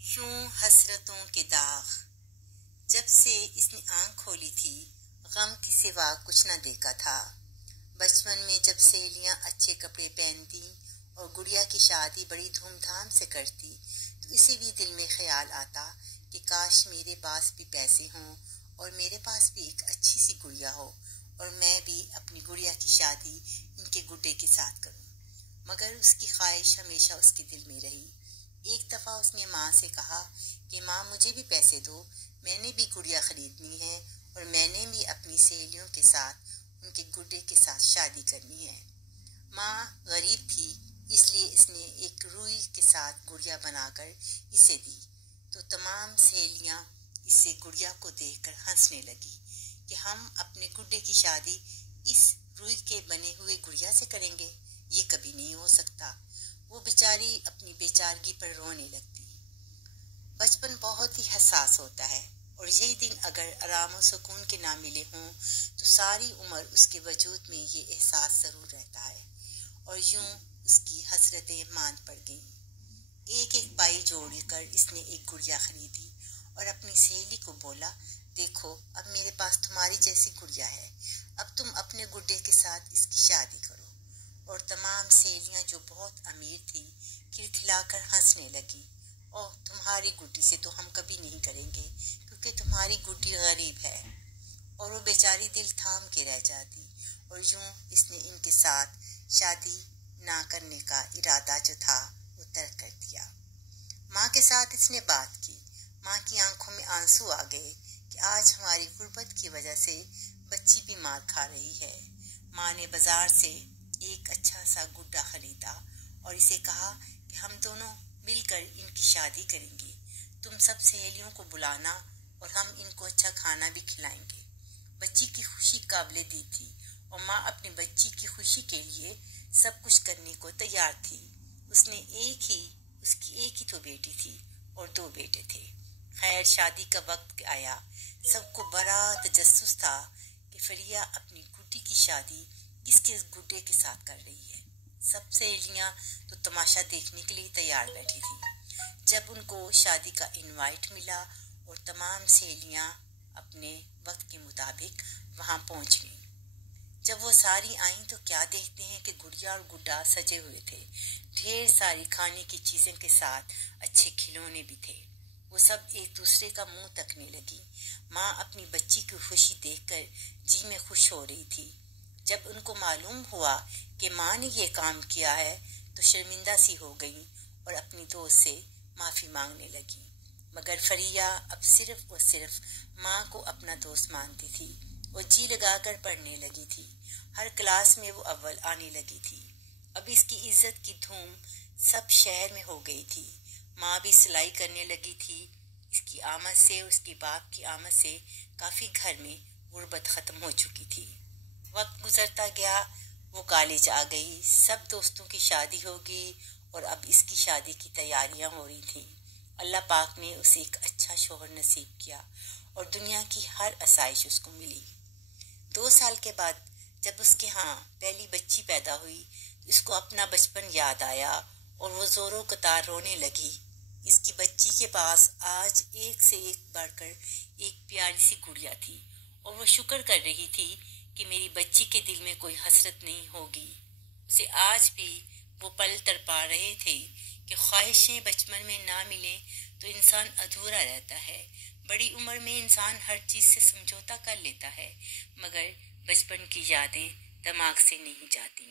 یوں حسرتوں کے داغ، جب سے اس نے آنکھ کھولی تھی غم کے سوا کچھ نہ دیکھا تھا۔ بچپن میں جب سہیلیاں اچھے کپڑے پہنتی اور گڑیا کی شادی بڑی دھوم دھام سے کرتی تو اسے بھی دل میں خیال آتا کہ کاش میرے پاس بھی پیسے ہوں اور میرے پاس بھی ایک اچھی سی گڑیا ہو اور میں بھی اپنی گڑیا کی شادی ان کے گڈے کے ساتھ کروں۔ مگر اس کی خواہش ہمیشہ اس کے دل میں رہی۔ ایک دفعہ اس نے ماں سے کہا کہ ماں مجھے بھی پیسے دو، میں نے بھی گڑیا خریدنی ہے اور میں نے بھی اپنی سہیلیوں کے ساتھ ان کے گڈے کے ساتھ شادی کرنی ہے۔ ماں غریب تھی، اس لیے اس نے ایک روئی کے ساتھ گڑیا بنا کر اسے دی تو تمام سہیلیاں اسے گڑیا کو دیکھ کر ہنسنے لگی کہ ہم اپنے گڈے کی شادی اس روئی کے بنے ہوئے گڑیا سے کریں گے، یہ کبھی نہیں ہو سکتا۔ وہ بیچاری اپنی بیچارگی پر رونے لگتی۔ بچپن بہت ہی حساس ہوتا ہے اور یہی دن اگر آرام و سکون کے نہ ملے ہوں تو ساری عمر اس کے وجود میں یہ احساس ضرور رہتا ہے۔ اور یوں اس کی حسرتیں ماند پڑ گئیں۔ ایک ایک پائی جوڑ کر اس نے ایک گڑیا خریدی اور اپنی سہیلی کو بولا، دیکھو اب میرے پاس تمہاری جیسی گڑیا ہے، اب تم اپنے گڈے کے ساتھ اس کی شادی کرو۔ اور تمام سہیلیاں جو بہت امیر تھی کھلکھلا کر ہنسنے لگی، اوہ تمہاری گڈی سے تو ہم کبھی نہیں کریں گے کیونکہ تمہاری گڈی غریب ہے۔ اور وہ بیچاری دل تھام کے رہ جاتی اور یوں اس نے ان کے ساتھ شادی نہ کرنے کا ارادہ جو تھا وہ ترک کر دیا۔ ماں کے ساتھ اس نے بات کی، ماں کی آنکھوں میں آنسو آ گئے کہ آج ہماری غربت کی وجہ سے بچی بھی مار کھا رہی ہے۔ ماں نے بازار سے ایک اچھا سا گڈا خریدا اور اسے کہا کہ ہم دونوں مل کر ان کی شادی کریں گے، تم سب سہیلیوں کو بلانا اور ہم ان کو اچھا کھانا بھی کھلائیں گے۔ بچی کی خوشی قابل دید تھی اور ماں اپنی بچی کی خوشی کے لیے سب کچھ کرنے کو تیار تھی۔ اس کی ایک ہی تو بیٹی تھی اور 2 بیٹے تھے۔ خیر شادی کا وقت آیا، سب کو بڑا تجسس تھا کہ فریہ اپنی گڈی کی شادی کس کے گڈے کے ساتھ کر رہی ہے۔ سب سہیلیاں تو تماشا دیکھنے کے لیے تیار بیٹھی تھی۔ جب ان کو شادی کا انوائٹ ملا اور تمام سہیلیاں اپنے وقت کے مطابق وہاں پہنچ گئیں۔ جب وہ ساری آئیں تو کیا دیکھتے ہیں کہ گڑیا اور گڈا سجے ہوئے تھے، ڈھیر ساری کھانے کی چیزیں کے ساتھ اچھے کھلونے بھی تھے۔ وہ سب ایک دوسرے کا منہ تکنے لگی۔ ماں اپنی بچی کی خوشی دیکھ کر جی میں خوش ہو رہی تھی۔ جب ان کو معلوم ہوا کہ ماں نے یہ کام کیا ہے تو شرمندہ سی ہو گئی اور اپنی دوست سے معافی مانگنے لگی۔ مگر فریہ اب صرف اور صرف ماں کو اپنا دوست مانتی تھی۔ وہ جی لگا کر پڑھنے لگی تھی، ہر کلاس میں وہ اول آنے لگی تھی۔ اب اس کی عزت کی دھوم سب شہر میں ہو گئی تھی۔ ماں بھی سلائی کرنے لگی تھی۔ اس کی آمد سے اور اس کے باپ کی آمد سے کافی گھر میں غربت ختم ہو چکی تھی۔ وقت گزرتا گیا، وہ کالج آ گئی، سب دوستوں کی شادی ہوگی اور اب اس کی شادی کی تیاریاں ہو رہی تھیں۔ اللہ پاک نے اسے ایک اچھا شوہر نصیب کیا اور دنیا کی ہر آسائش اس کو ملی۔ 2 سال کے بعد جب اس کے ہاں پہلی بچی پیدا ہوئی تو اس کو اپنا بچپن یاد آیا اور وہ زوروں قطار رونے لگی۔ اس کی بچی کے پاس آج ایک سے ایک بڑھ کر ایک پیاری سی گڑیا تھی اور وہ شکر کر رہی تھی کہ میری بچی کے دل میں کوئی حسرت نہیں ہوگی۔ اسے آج بھی وہ پل تڑپا رہے تھے کہ خواہشیں بچپن میں نہ ملیں تو انسان ادھورا رہتا ہے۔ بڑی عمر میں انسان ہر چیز سے سمجھوتا کر لیتا ہے مگر بچپن کی یادیں دماغ سے نہیں جاتی۔